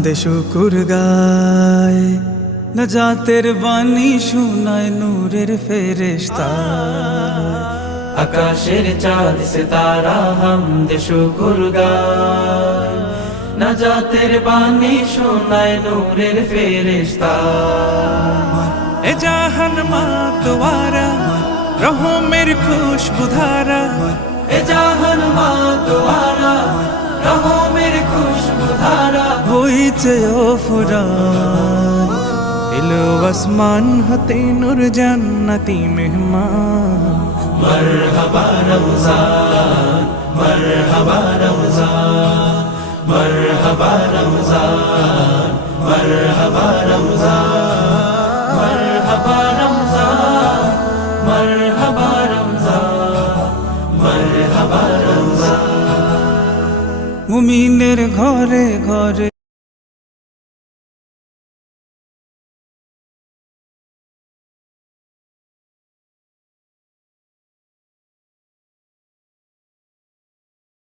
হামদে শুকুর গায়, নাজাতের বাণী শোনায় নূরের ফেরেশতা। আকাশের চাঁদ সিতারা হামদে শুকুর গায়, নাজাতের বাণী শোনায় নূরের ফেরেশতা। এ জাহান মা তোয়ারা রহমের খুশবুধারা, এ জাহান মা তোয়ারা রহমের খুশবুধারা। হইছে ও ফুরান, এলো আসমান হতে নূর জান্নাতি মেহমান। মরহবা রমজান, মরহবা রমজান, মরহবা রমজান, মরহবা রমজান, মরহবা রমজান, মরহবা রমজান, মরহবা রমজান। মুমিনের ঘরে ঘরে